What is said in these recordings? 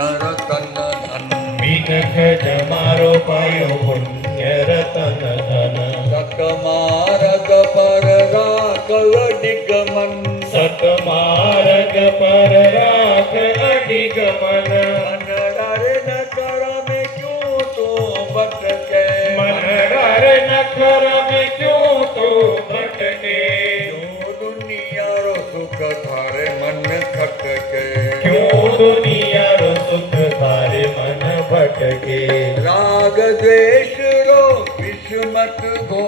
પુણ્ય રતન ધન વિનખજ મારો પાયો પુણ્ય રતન ધન સતમાર્ગ પર રાખ અધિગમન સતમાર્ગ પર રાખ અધિગમન મન ડરે ન કર મેં ક્યું તું ભટકે मन डर न कर में क्यों तो भटके क्यों दुनिया रो सुख थारे मन खटके क्यों दुनिया रो सुख थारे मन भटके राग द्वेष रो विष मत घो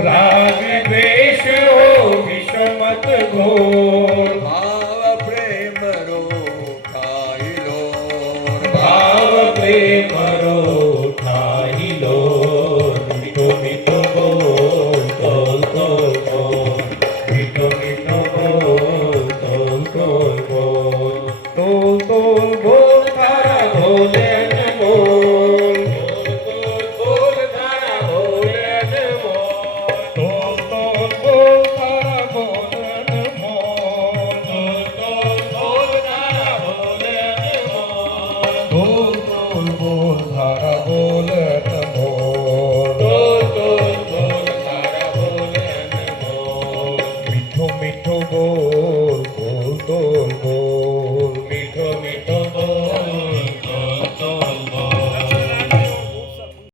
राग द्वेष हो विष मत घोर